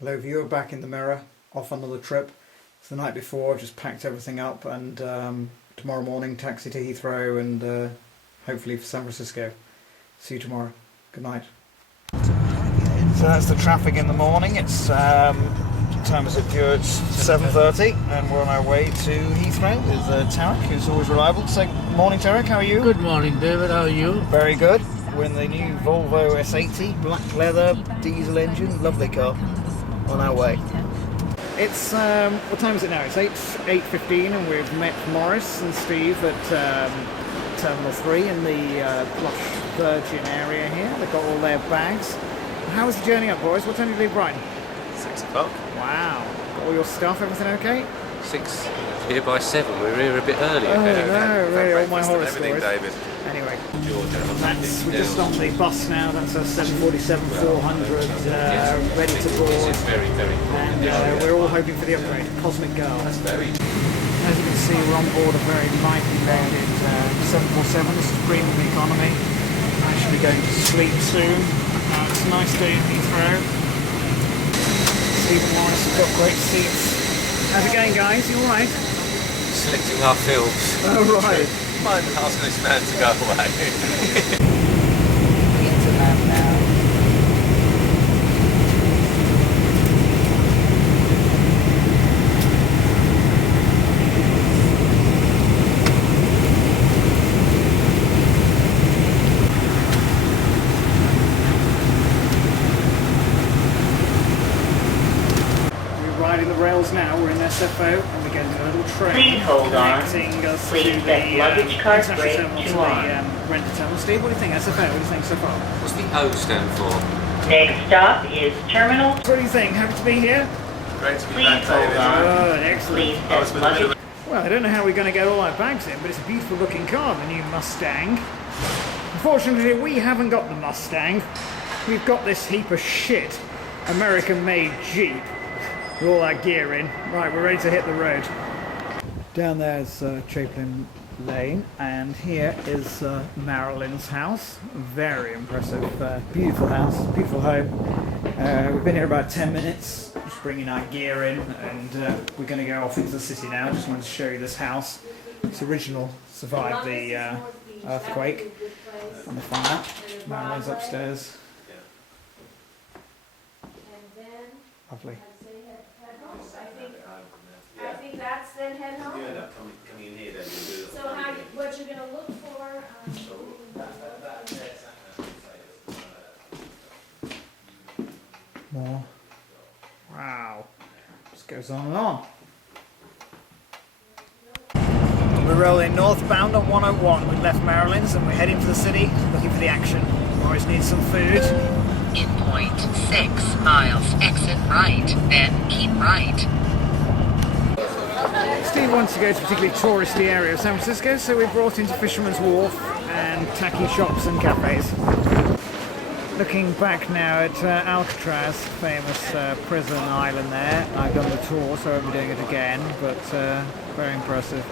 Hello viewer, back in the mirror, off on another trip. It's the night before, I've just packed everything up and tomorrow morning taxi to Heathrow and hopefully for San Francisco. See you tomorrow. Good night. So that's the traffic in the morning. It's time is it viewer? It's 7:30 and we're on our way to Heathrow with Tarek, who's always reliable. So morning Tarek, how are you? Good morning David, how are you? Very good. We're in the new Volvo S80, black leather, diesel engine, lovely car. On our way. It's what time is it now? It's 8:15 and we've met Morris and Steve at Terminal 3 in the Plush Virgin area here. They've got all their bags. How was the journey up, boys? What time did you leave Brighton? 6 o'clock. Wow. Got all your stuff, everything okay? 6. Here by 7. We were here a bit earlier. Oh no, really, all my horror everything, stories. David. Anyway, we're just on the bus now. That's our 747-400 ready to board. Very, very cool. And we're all hoping for the upgrade, Cosmic Girl. That's very. As you can see, we're on board a very lightly loaded 747. This is premium economy. I'm actually going to sleep soon. It's a nice day in Heathrow. Steve and Morris have got great seats. How's it going, guys? You alright? Selecting our films. Oh, right. Mind asking this man to go away. Into that now. We're riding the rails now. We're in SFO and we're getting a little train. Please hold on. Connecting us Please to set the luggage cart international brake terminal to to on. the renter terminal. Steve, what do you think? SFO, what do you think so far? What's the O stand for? Next stop is Terminal. What do you think? Happy to be here? Great to be Please back, hold David. on. Good, excellent. Please I was set with a bit of luggage. Well, I don't know how we're going to get all our bags in, but it's a beautiful looking car, the new Mustang. Unfortunately, we haven't got the Mustang. We've got this heap of shit American-made Jeep with all our gear in. Right, we're ready to hit the road. Down there's Chaplin Lane, and here is Marilyn's house. Very impressive, beautiful house, beautiful home. We've been here about 10 minutes, just bringing our gear in, and we're going to go off into the city now. Just wanted to show you this house. It's original, survived the earthquake and the fire. Marilyn's upstairs. Lovely. I think that's then head home. Yeah, coming in here then we'll do it. So what you're gonna look for, More. Wow. Just goes on and on. We're rolling northbound on 101. We left Maryland's and we're heading to the city looking for the action. We always need some food. In 0.6 miles, exit right, then keep right. Steve wants to go to a particularly touristy area of San Francisco, so we brought into Fisherman's Wharf and tacky shops and cafes. Looking back now at Alcatraz, famous prison island there. I've done the tour, so I won't be doing it again, but very impressive.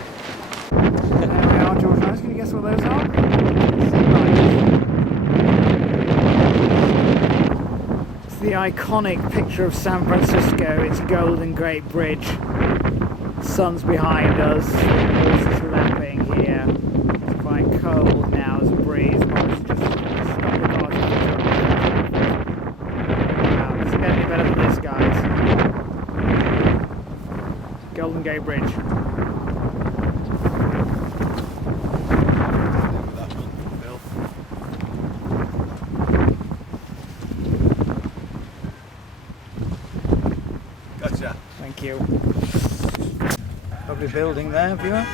There we are, George Nice. Can you guess what those are? It's the iconic picture of San Francisco. It's Golden Gate Bridge. Sun's behind us, horses lapping here. It's quite cold now as a breeze. Morris just stopped the car. Wow, does it get any better than this, guys? Golden Gate Bridge. Gotcha. Thank you. Lovely building there, viewer.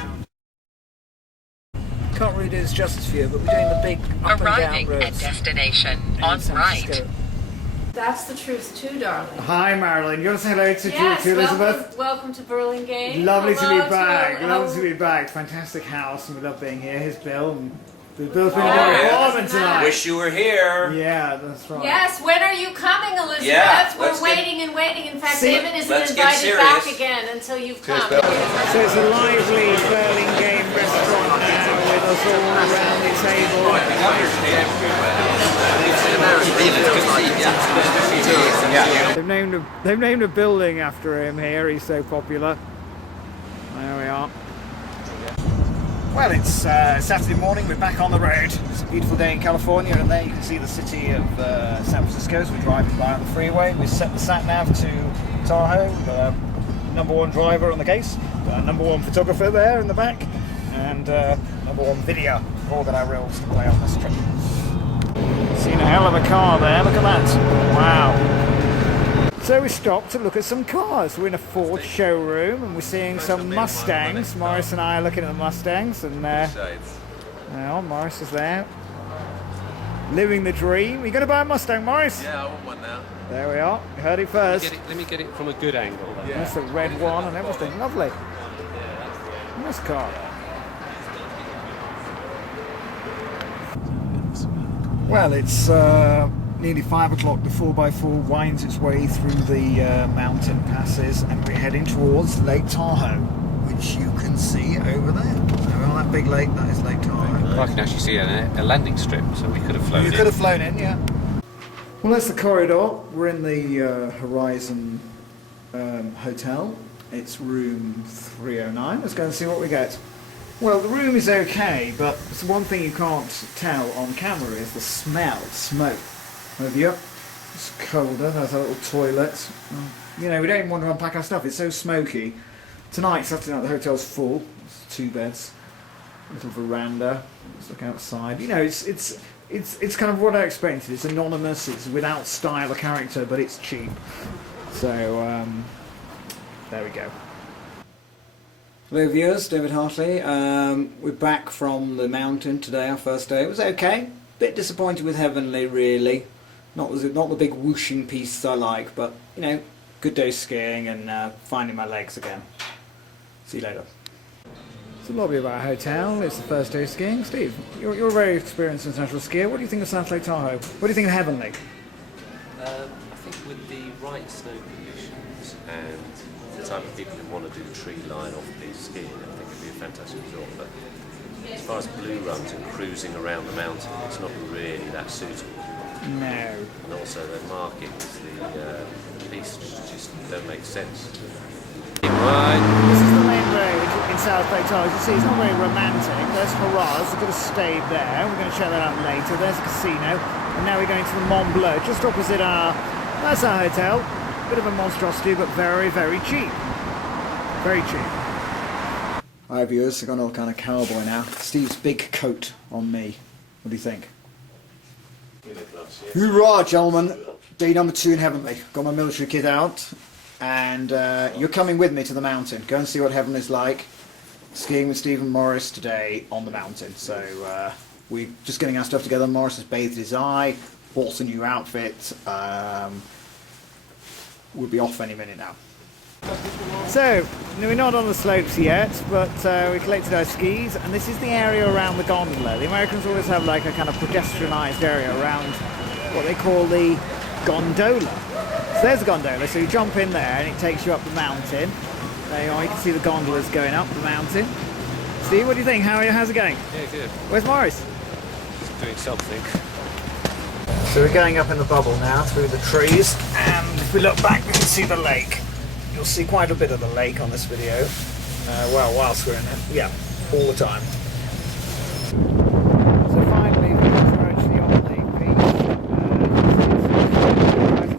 Can't really do this justice for you, but we're doing the big up Arriving and down at roads. destination in on San right. Francisco. that's the truth too, darling. Hi, Marilyn. You want to say hello to, Yes, to Elizabeth? welcome to Burlingame. Lovely to Hello be back. to- Lovely to be back. Fantastic house, and we love being here. Here's Bill. And Bill's been Oh, very yeah. warm tonight. Wish you were here. Yeah, that's right. Yes, when are you coming, Elizabeth? Yeah, We're let's get- waiting and waiting. In fact, See, David isn't let's get invited back serious. again until you've come. So it's a lively Burlingame restaurant now with us all around the table. I understand. It's good to see you. Yeah. They've named a building after him here. He's so popular. There we are. Well, it's Saturday morning. We're back on the road. It's a beautiful day in California, and there you can see the city of San Francisco as we're driving by on the freeway. We set the sat nav to Tahoe. We've got a #1 driver on the case, got a #1 photographer there in the back, and #1 video. We've all got our roles to play on this trip. Seen a hell of a car there. Look at that! Wow. So we stopped to look at some cars. We're in a Ford showroom and we're seeing some Mustangs. Morris and I are looking at the Mustangs, and well, Morris is there. Living the dream. You going to buy a Mustang, Morris? Yeah, I want one now. There we are. You heard it first. Let me get it from a good angle. Yeah. That's the red one and everything. Lovely. Nice car. Well, it's nearly 5 o'clock. The 4x4 winds its way through the mountain passes, and we're heading towards Lake Tahoe, which you can see over there. Over that big lake, that is Lake Tahoe. I can actually see a landing strip, so we could have flown in. You could have flown in, yeah. Well, that's the corridor. We're in the Horizon Hotel. It's room 309. Let's go and see what we get. Well, the room is okay, but it's one thing you can't tell on camera is the smell, smoke. Over here, it's colder. There's a little toilet. You know, we don't even want to unpack our stuff. It's so smoky. Tonight, Saturday night, the hotel's full. It's 2 beds, little veranda. Let's look outside. You know, it's kind of what I expected. It's anonymous. It's without style or character, but it's cheap. So there we go. Hello viewers, David Hartley. We're back from the mountain today, our first day. It was okay. Bit disappointed with Heavenly, really. Not the big whooshing pieces I like, but you know, good day skiing and finding my legs again. See you later. It's the lobby of our hotel. It's the first day of skiing. Steve, you're a very experienced international skier. What do you think of South Lake Tahoe? What do you think of Heavenly? I think with the right snow conditions and the type of people who want to do tree line off-piste skiing, I think it'd be a fantastic resort. But as far as blue runs and cruising around the mountain, it's not really that suitable. No. And also the markings, the piste just don't make sense. Right. This is the main road in South Lake Tahoe. As you see, it's not very romantic. There's Haraz. We could have stayed there. We're going to check that out later. There's a casino. And now we're going to the Mont Bleu, just opposite that's our hotel. Bit of a monstrosity, but very, very cheap. Very cheap. Hi viewers, I've got an old kind of cowboy now. Steve's big coat on me. What do you think? Hoorah, gentlemen. Day number 2 in Heavenly. Got my military kit out. And you're coming with me to the mountain. Go and see what Heavenly's like. Skiing with Steve and Morris today on the mountain. So we're just getting our stuff together. Morris has bathed his eye, bought a new outfit. We'll be off any minute now. So, we're not on the slopes yet, but we collected our skis, and this is the area around the gondola. The Americans always have like a kind of pedestrianised area around what they call the gondola. So there's a gondola, so you jump in there and it takes you up the mountain. There you are, you can see the gondolas going up the mountain. Steve, what do you think? How's it going? Yeah, good. Where's Morris? Just doing something. So we're going up in the bubble now through the trees, and if we look back we can see the lake. You'll see quite a bit of the lake on this video. Well, whilst we're in it. Yeah, all the time. So finally, we're actually on the beach.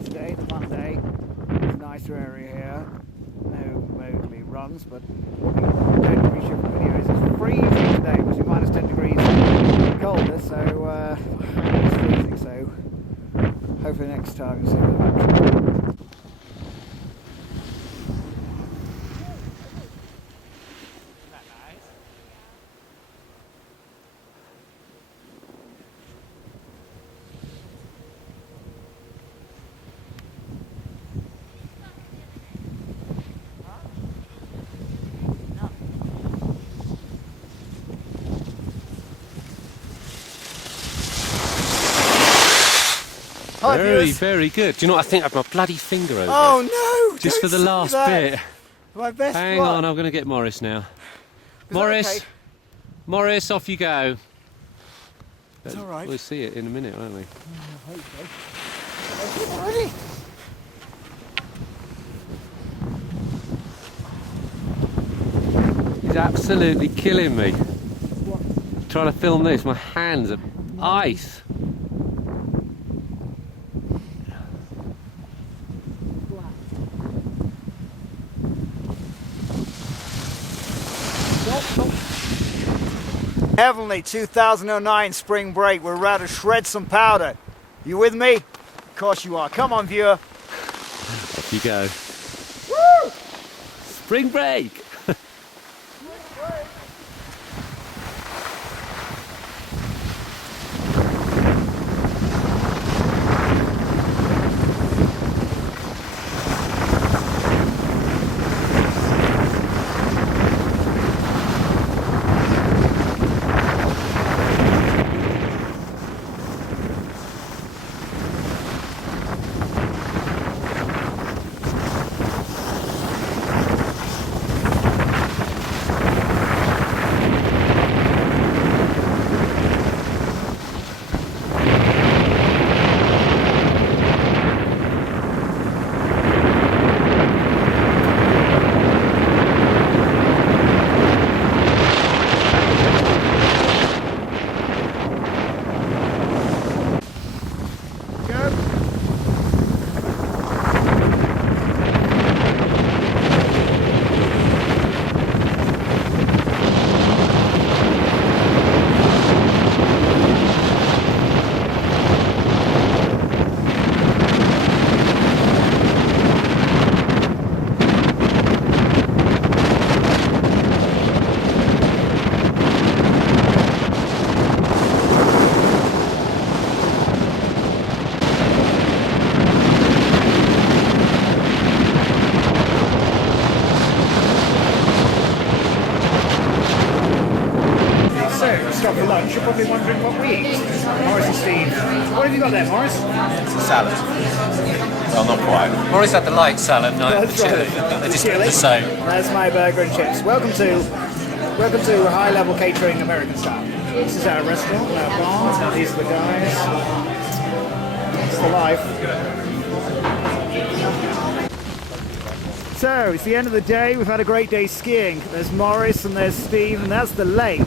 Today, the Monday. It's a nicer area here. No Mowgli runs, but what we don't appreciate from the video is it's freezing today, which is minus 10 degrees colder, so it's freezing, so hopefully next time you'll see a bit of action. Very, very good. Do you know what? I think I have my bloody finger over Oh it. no! Just for the last bit. My best Hang one. on, I'm going to get Morris now. Is that Morris, okay? Morris, off you go. It's all right. We'll see it in a minute, won't we? I hope so. Okay, ready? absolutely killing me. Trying to film this, my hands are ice. Heavenly 2009 spring break. We're about to shred some powder. You with me? Of course you are. Come on, viewer. Off you go. Woo! Spring break! Stop for lunch, you're probably wondering what we eat. Morris and Steve. What have you got there, Morris? It's a salad. Well, not quite. Morris had the light salad, no, That's the chili. right. They just Chili. look the same. That's my burger and chips. Welcome to High Level Catering American Style. This is our restaurant, our bar. These are the guys. It's the life. So, it's the end of the day. We've had a great day skiing. There's Morris and there's Steve, and that's the lake.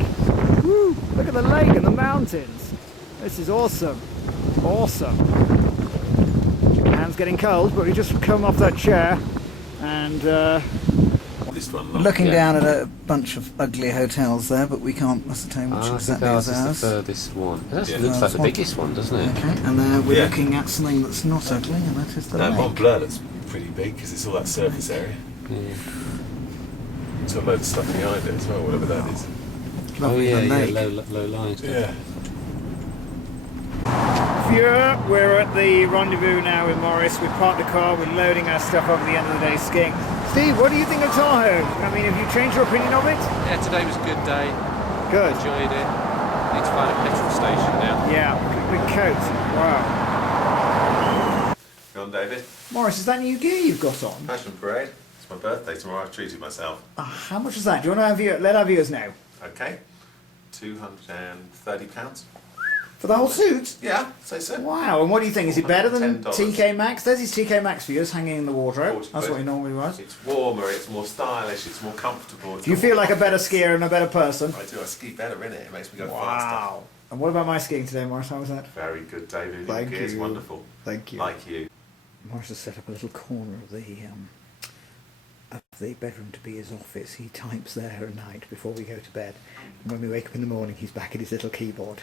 Woo! Look at the lake and the mountains. This is awesome. Awesome. Hands getting cold, but we just come off that chair and looking down at a bunch of ugly hotels there, but we can't ascertain which I think exactly ours is is the ours. furthest one. That Yeah. looks like the One. biggest one, doesn't it? Okay, and we're Yeah. looking at something that's not ugly, and that is the No, lake. Mont Blanc looks pretty big because it's all that surface area. Yeah. It's got loads of stuff behind it as well, whatever that is. Oh Lovely, yeah, the lake. low lines. Yeah. Viewer, we're at the rendezvous now with Morris. We've parked the car, we're loading our stuff up at the end of the day skiing. Steve, what do you think of Tahoe? I mean, have you changed your opinion of it? Yeah, today was a good day. Good. Enjoyed it. Need to find a petrol station now. Yeah, big coat. Wow. Go on, David. Morris, is that new gear you've got on? Passion Parade. It's my birthday tomorrow. I've treated myself. How much is that? Do you want to let our viewers know? Okay. £230. For the whole suit? Yeah, say so. Wow, and what do you think? Is it better than $110. TK Maxx? There's his TK Maxx for you, hanging in the wardrobe. 40 That's quid. what he normally was. It's warmer, it's more stylish, it's more comfortable. It's Do you got feel more like a better confidence. skier and a better person? I do. I ski better in it. It makes me go faster. Wow. And what about my skiing today, Morris? How was that? Very good, David. Thank It's you. wonderful. Thank you. Like you. Morris has set up a little corner of the bedroom to be his office. He types there at night before we go to bed. And when we wake up in the morning, he's back at his little keyboard.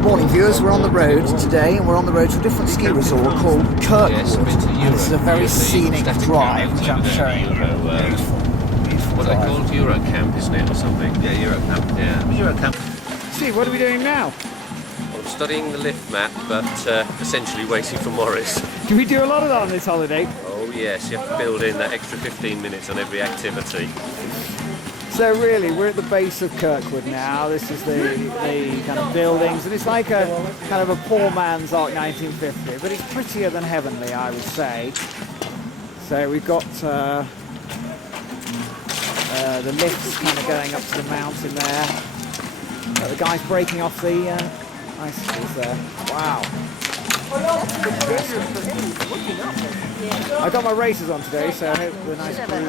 Morning viewers, we're on the road today, and we're on the road to a different ski resort called Kirkwood. Yes, I've been to And this is a very scenic Static drive, Camp, which I'm the showing you. Euro, Beautiful, beautiful What are they drive. called? Eurocamp, isn't it, or something? Yeah, Eurocamp. Yeah. Eurocamp. Steve, what are we doing now? I'm studying the lift map, but essentially waiting for Morris. Do we do a lot of that on this holiday? Oh yes, you have to build in that extra 15 minutes on every activity. So really, we're at the base of Kirkwood now. This is the kind of buildings, and it's like a kind of a poor man's Arc 1950, but it's prettier than heavenly, I would say. So we've got the lifts kind of going up to the mountain there. Got the guys breaking off the icicles there. Wow. I got my racers on today, so I hope the nice groomed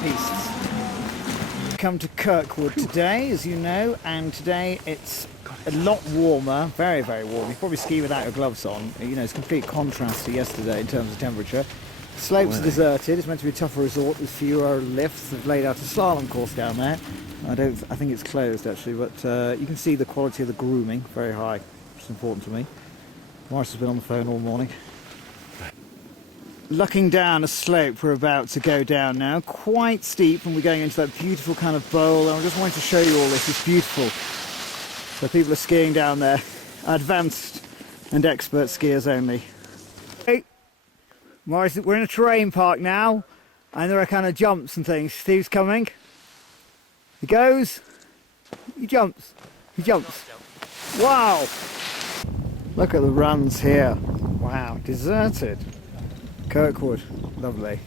pistes. Come to Kirkwood today, as you know, and today it's a lot warmer, very, very warm. You probably ski without your gloves on. You know, it's complete contrast to yesterday in terms of temperature. Slopes are deserted. It's meant to be a tougher resort with fewer lifts. They've laid out a slalom course down there. I think it's closed actually, but you can see the quality of the grooming, very high. It's important to me. Morris has been on the phone all morning. Looking down a slope we're about to go down now, quite steep, and we're going into that beautiful kind of bowl, and I just wanted to show you all this. It's beautiful. So people are skiing down there, advanced and expert skiers only. Hey, Morris, we're in a terrain park now, and there are kind of jumps and things. Steve's coming. He goes, he jumps, he jumps. Wow! Look at the runs here. Wow, deserted. Kirkwood, lovely.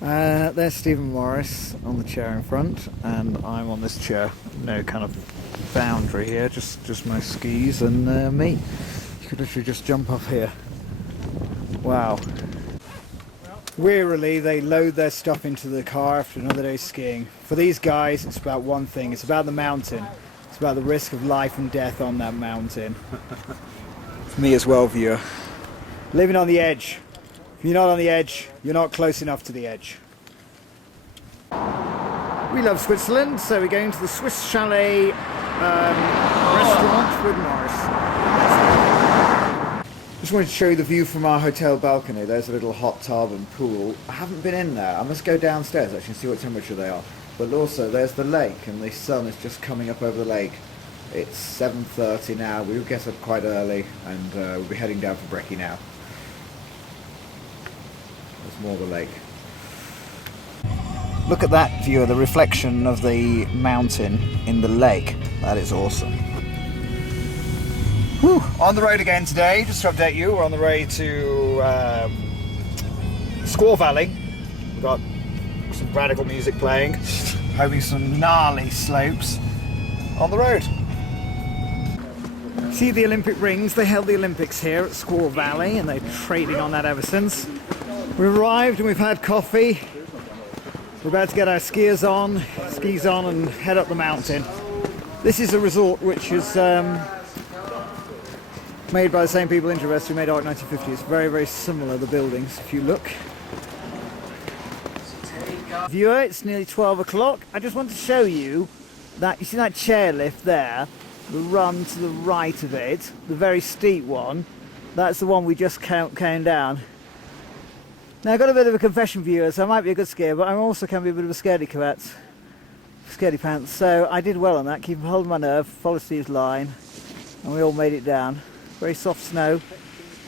There's Stephen Morris on the chair in front, and I'm on this chair. No kind of boundary here, just my skis and me. You could literally just jump off here. Wow. Wearily, they load their stuff into the car after another day skiing. For these guys, it's about one thing. It's about the mountain. It's about the risk of life and death on that mountain. Me as well, viewer. Living on the edge. If you're not on the edge, you're not close enough to the edge. We love Switzerland, so we're going to the Swiss Chalet restaurant with Morris. Just wanted to show you the view from our hotel balcony. There's a little hot tub and pool. I haven't been in there. I must go downstairs actually and see what temperature they are. But also there's the lake, and the sun is just coming up over the lake. It's 7:30 now. We'll get up quite early, and we'll be heading down for brekkie now. There's more of the lake. Look at that view of the reflection of the mountain in the lake. That is awesome. Whew. On the road again today, just to update you, we're on the way to Squaw Valley. We've got some radical music playing, hoping some gnarly slopes on the road. See the Olympic rings? They held the Olympics here at Squaw Valley, and they're trading on that ever since. We've arrived and we've had coffee. We're about to get our skis on, and head up the mountain. This is a resort which is made by the same people interested who made art in 1950. It's very, very similar, the buildings, if you look. Viewer, it's nearly 12 o'clock. I just want to show you that, you see that chairlift there? The run to the right of it, the very steep one. That's the one we just came down. Now I've got a bit of a confession, viewers. I might be a good skier, but I also can be a bit of a scaredy pants. So I did well on that, keep holding my nerve, follow Steve's line, and we all made it down. Very soft snow.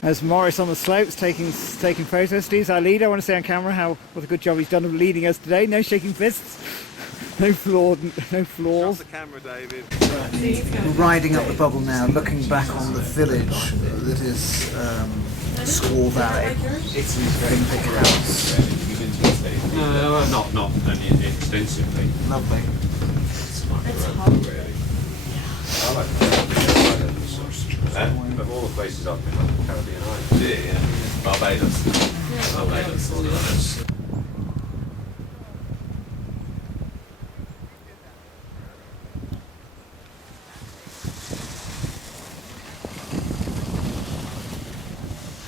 There's Morris on the slopes taking photos. Steve's our leader. I want to say on camera what a good job he's done of leading us today. No shaking fists, no flaws. Drop the camera, David. We're riding up the bubble now, looking back on the village that is Squaw Valley. Italy's very big house. No, not only extensively. Lovely. I like the of all the places I've been, like the Caribbean Islands. Yeah. Barbados, all of those.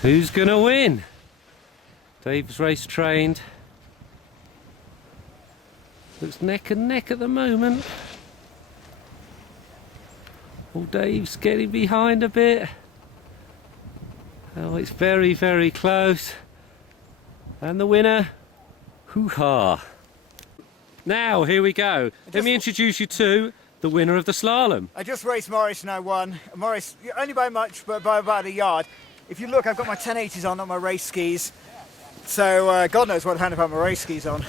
Who's gonna win? Dave's race trained. Looks neck and neck at the moment. Oh, Dave's getting behind a bit. Oh, it's very, very close. And the winner, hoo-ha. Now, here we go. Let me introduce you to the winner of the slalom. I just raced Morris and I won. Morris, only by much, but by about a yard. If you look, I've got my 1080s on, not my race skis. So God knows what hand I've had my race skis on.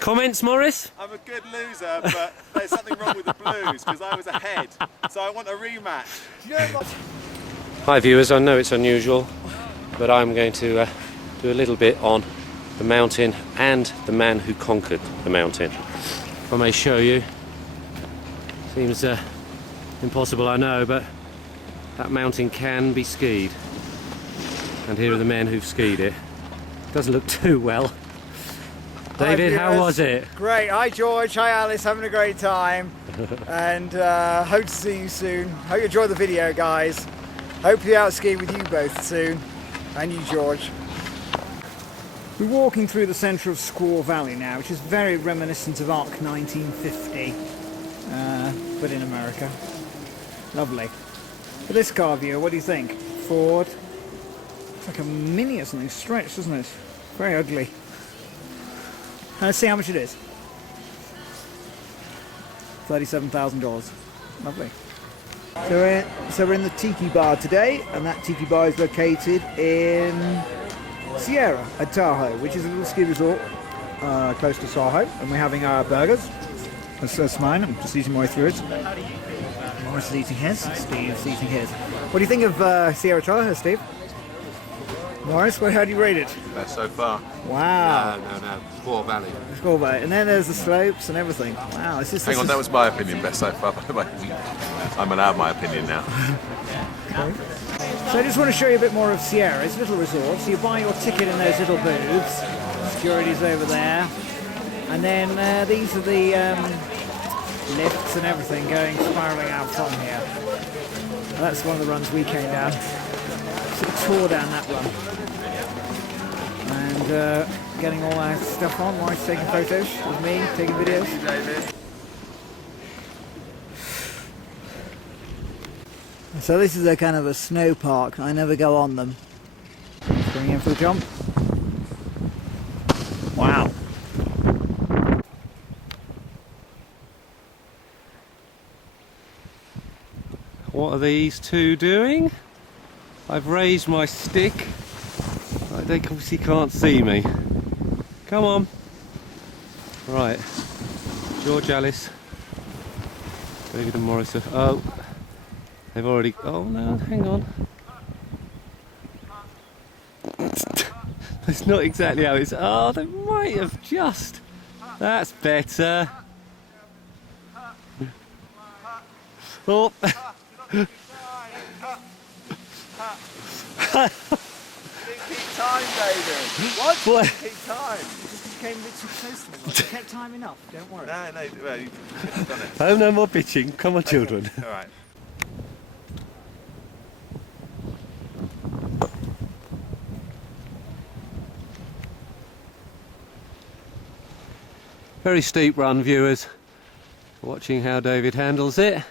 Comments, Morris? I'm a good loser, but there's something wrong with the Blues because I was ahead. So I want a rematch. Do you know what? Hi viewers, I know it's unusual, but I'm going to do a little bit on the mountain and the man who conquered the mountain. If I may show you. Seems impossible, I know, but that mountain can be skied. And here are the men who've skied it. Doesn't look too well. David, Hi, how viewers. was it? Great. Hi, George. Hi, Alice. Having a great time. And hope to see you soon. Hope you enjoyed the video, guys. Hope to be out skiing with you both soon. And you, George. We're walking through the centre of Squaw Valley now, which is very reminiscent of Arc 1950, but in America. Lovely. But this car view, what do you think? Ford. It's like a Mini or something stretched, doesn't it? Very ugly. Let's see how much it is. $37,000. Lovely. So we're in the Tiki Bar today, and that Tiki Bar is located in Sierra at Tahoe, which is a little ski resort close to Tahoe, and we're having our burgers. That's mine. I'm just eating my way through it. Morris is eating his. Steve's eating his. What do you think of Sierra Tahoe, Steve? Morris, how do you rate it? Best so far. Wow. No. Squaw Valley. Squaw Valley. And then there's the slopes and everything. Wow. Hang on, that was my opinion. Best so far. By the way, I'm allowed my opinion now. Okay. So I just want to show you a bit more of Sierra. It's a little resort. So you buy your ticket in those little booths. Security's over there. And then these are the lifts and everything going spiralling out from here. That's one of the runs we came down. Sort of tore down that run. And getting all our stuff on. Wife's taking photos with me, taking videos. So this is a kind of a snow park. I never go on them. Going in for the jump. Wow. What are these two doing? I've raised my stick. They obviously can't see me. Come on. Right. George, Alice, David and Morris. Oh, they've already... Oh no, hang on. That's not exactly how it's... Oh, they might have just... That's better. Oh. Keep time, David. What? Keep time. You just came a bit too close to me. You kept time enough, don't worry. No, well, you've done it. Oh, no more bitching. Come on, children. All right. Very steep run, viewers. Watching how David handles it.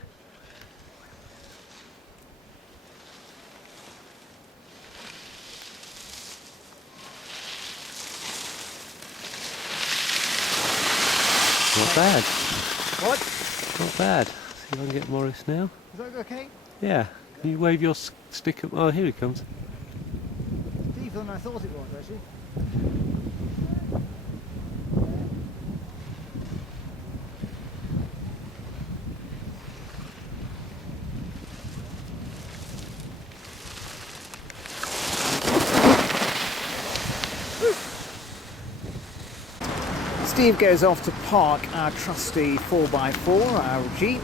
Not bad. What? Not bad. See if I can get Morris now. Is that okay? Yeah. Can you wave your stick up? Oh, here he comes. Deeper than I thought it was, actually. Steve goes off to park our trusty 4x4, our Jeep.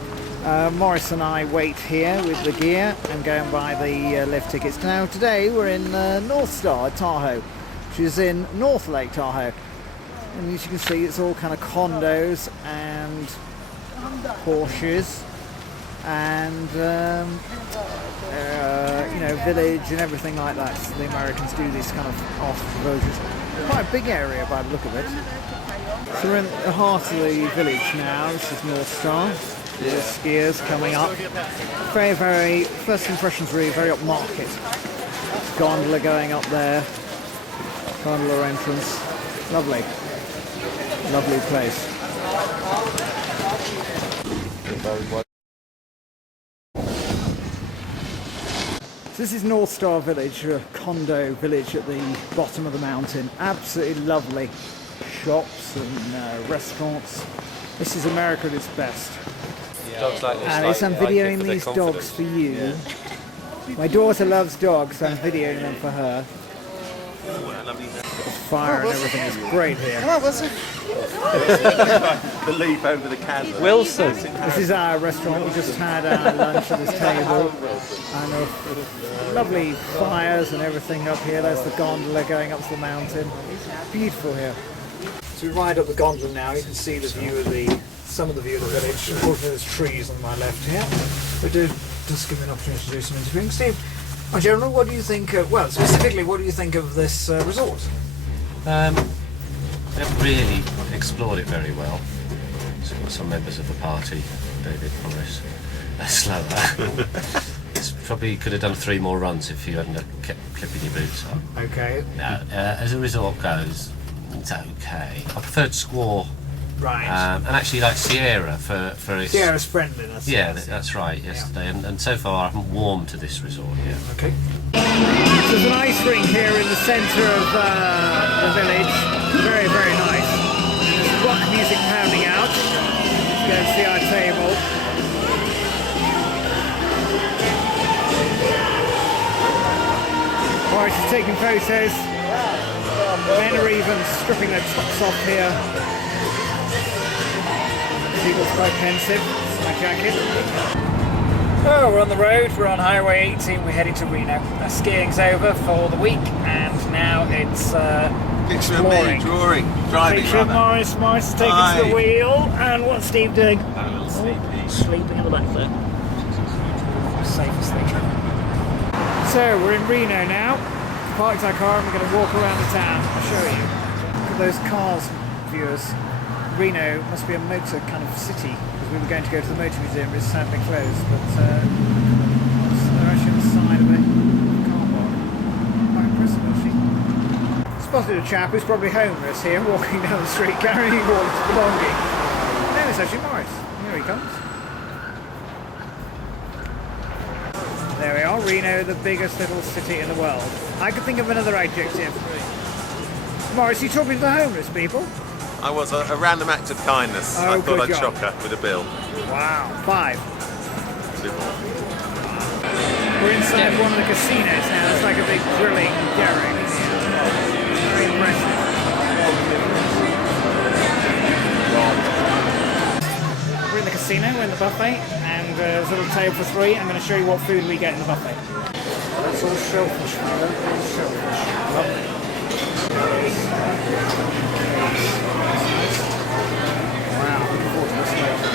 Morris and I wait here with the gear and go and buy the lift tickets. Now today we're in North Star, Tahoe, which is in North Lake Tahoe. And as you can see, it's all kind of condos and Porsches and you know, village and everything like that. So the Americans do these kind of off villages. Quite a big area by the look of it. So we're in the heart of the village now. This is North Star. The skiers coming up. Very, very, first impressions really very upmarket. Gondola going up there. Gondola entrance. Lovely. Lovely place. So this is North Star Village, a condo village at the bottom of the mountain. Absolutely lovely. Shops and restaurants. This is America at its best. Dogs like this, Alice, I'm videoing these dogs for you. My daughter loves dogs, so I'm videoing them for her. The fire and everything is great here. The leap over the chasm. Wilson. This is our restaurant. We just had our lunch at this table. And lovely fires and everything up here. There's the gondola going up to the mountain. Beautiful here. So we ride up the gondola now. You can see the view of some of the view of the village. Unfortunately, there's trees on my left here. But it does give me an opportunity to do some interviewing. Steve, in general, what do you think? Well, specifically, what do you think of this resort? Never really explored it very well. Some members of the party, David Morris, are slower. It's probably could have done 3 more runs if you hadn't kept clipping your boots up. Okay. Now, as a resort goes, it's okay. I preferred Squaw. Right. And actually like Sierra for its... Sierra's friendliness. Yeah, that's right, yesterday. Yeah. And so far I haven't warmed to this resort yet. Okay. There's an ice rink here in the centre of the village. Very, very nice. And there's rock music pounding out. Let's go and see our table. Morris is taking photos. Men are even stripping their tops off here. He looks quite pensive. My jacket. Oh, we're on the road. We're on Highway 18. We're heading to Reno. Skiing's over for the week, and now it's Picture of me driving. Picture of Morris. Morris is taking to the wheel, and what's Steve doing? A little sleepy. Sleeping in the back there. Safest thing. So we're in Reno now. Parked our car and we're going to walk around the town. I'll show you. Look at those cars, viewers. Reno must be a motor kind of city, because we were going to go to the motor museum, but it's sadly closed. But they're actually on the side of a car park. Quite impressive, actually. Spotted a chap who's probably homeless here, walking down the street, carrying all his belongings. No, it's actually Morris. Here he comes. There we are, Reno, the biggest little city in the world. I could think of another adjective. Morris, you talking to the homeless people? I was a random act of kindness. Oh, I thought good I'd job. shock her with a bill. Wow, 5. 2 more. We're inside one of the casinos now. It's like a big grilling derrick. Very impressive. We're in the casino, we're in the buffet, and there's a little table for 3. I'm going to show you what food we get in the buffet. That's all shellfish, all shellfish. Lovely. Wow, looking forward to this later.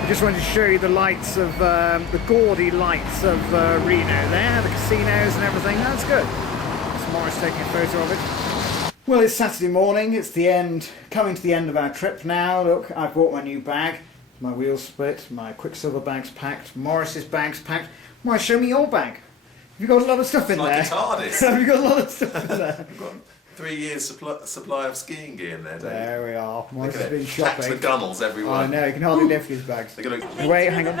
I just wanted to show you the lights of, the gaudy lights of Reno there, the casinos and everything. That's good. It's Morris taking a photo of it. Well, it's Saturday morning. It's the end, coming to the end of our trip now. Look, I've brought my new bag. My wheels split, my Quicksilver bag's packed, Morris's bag's packed. Morris, show me your bag. Have you got a lot of stuff in Like there? a TARDIS. Have you got a lot of stuff in there? I've got 3 years supply of skiing gear in there, David. There we are. Morris Look has at been it. Packed shopping. with gunnels, everyone. I know, you can hardly lift his bags. They're gonna... Wait, hang on.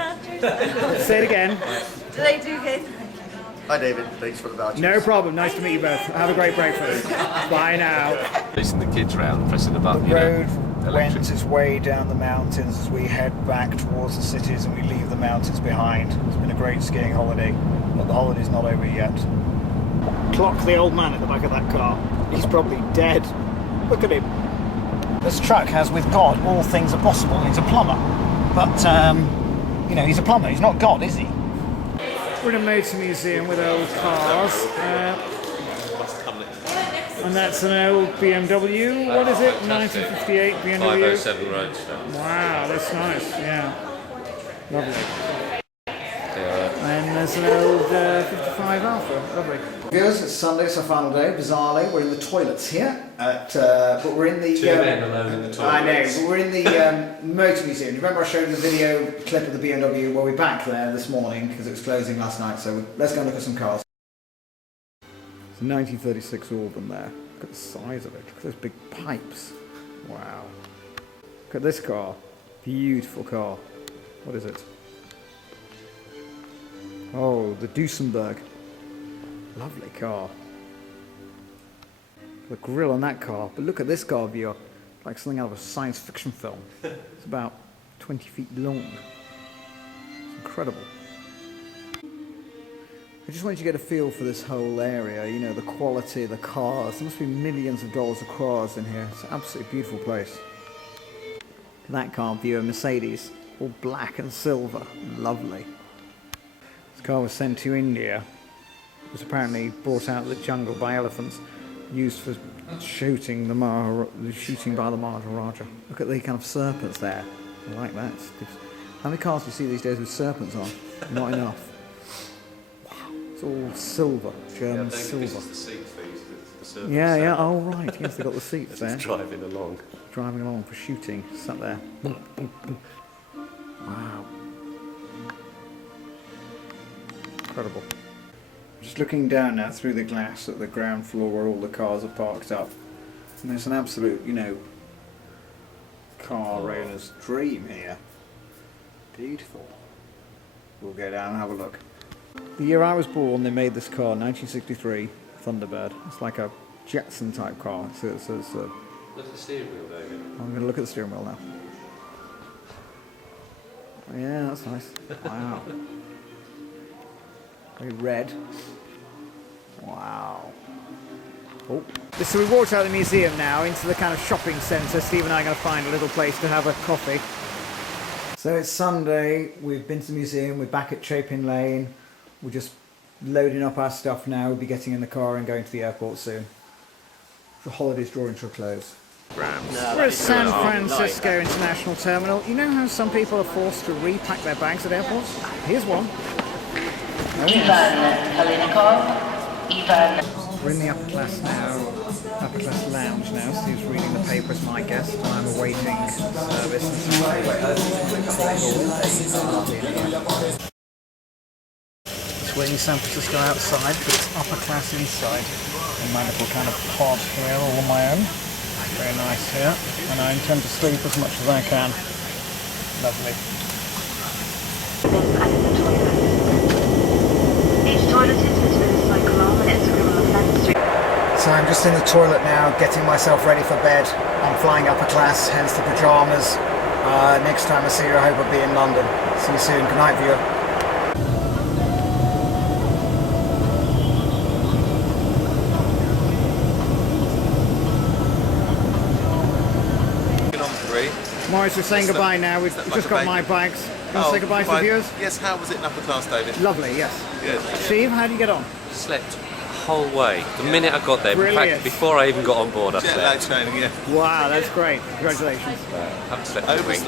Say it again. Do they do good? Hi, David. Thanks for the vouchers. No problem. Nice to meet you both. Have a great breakfast. Bye now. Chasing the kids round, pressing the button. The road wends its way down the mountains as we head back towards the cities and we leave the mountains behind. It's been a great skiing holiday, but the holiday's not over yet. Clock the old man at the back of that car. He's probably dead. Look at him. This truck has, with God, all things are possible. He's a plumber. But, you know, he's a plumber. He's not God, is he? We're in a motor museum with old cars. And that's an old BMW. What is it? 1958 BMW. 507 Roadster. Wow, that's nice. Yeah. Lovely. Yeah. And there's an old 55 Alpha. Lovely. Viewers, it's Sunday, it's our final day. Bizarrely, we're in the toilets here. But we're in the... 2 men alone in the toilet. I know, but we're in the motor museum. Do you remember I showed you the video clip of the BMW? Well, we're back there this morning because it was closing last night. So let's go and look at some cars. It's a 1936 Auburn there. Look at the size of it. Look at those big pipes. Wow. Look at this car. Beautiful car. What is it? Oh, the Duesenberg. Lovely car. The grille on that car. But look at this car viewer. Like something out of a science fiction film. It's about 20 feet long. It's incredible. I just wanted you to get a feel for this whole area, you know, the quality of the cars. There must be millions of dollars of cars in here. It's an absolutely beautiful place. That car viewer, Mercedes, all black and silver. Lovely. This car was sent to India was apparently brought out of the jungle by elephants, used for shooting by the Maharaja. Look at the kind of serpents there. I like that. How many cars do you see these days with serpents on? Not enough. Wow, it's all silver, German silver. This is the seat for the servants. Yeah. Oh right, yes, they've got the seats there. Driving along. Driving along for shooting, sat there. Wow. Incredible. Just looking down now through the glass at the ground floor where all the cars are parked up. And there's an absolute, car owner's dream here. Beautiful. We'll go down and have a look. The year I was born, they made this car, 1963 Thunderbird. It's like a Jetson type car. It's Look at the steering wheel, David. I'm going to look at the steering wheel now. Yeah, that's nice. Wow. Very red. Wow. Oh. So we walked out of the museum now into the kind of shopping centre. Steve and I are going to find a little place to have a coffee. So it's Sunday, we've been to the museum, we're back at Chapin Lane. We're just loading up our stuff now. We'll be getting in the car and going to the airport soon. The holiday's drawing to a close. We're at San Francisco International Terminal. You know how some people are forced to repack their bags at airports? Here's one. We're in the upper class now, upper class lounge now. Steve's reading the paper as my guest, and I'm awaiting service. It's waiting San Francisco outside, but it's upper class inside. A my little kind of pod here all on my own. Very nice here, and I intend to sleep as much as I can. Lovely. Each toilet is visited by kilometers criminal offence. So I'm just in the toilet now, getting myself ready for bed. I'm flying upper class, hence the pyjamas. Next time I see you, I hope I'll be in London. See you soon. Good night, viewer. Morris, we're saying goodbye now. We've just got my bags. You want to say goodbye to the viewers? Yes, how was it in upper class, David? Lovely, yes. Good. Steve, how do you get on? Slept the whole way. The minute I got there, in Brilliant. fact, before I even got on board, I Jet lag slept. training, yeah. Wow, that's great. Congratulations. I haven't slept for a week.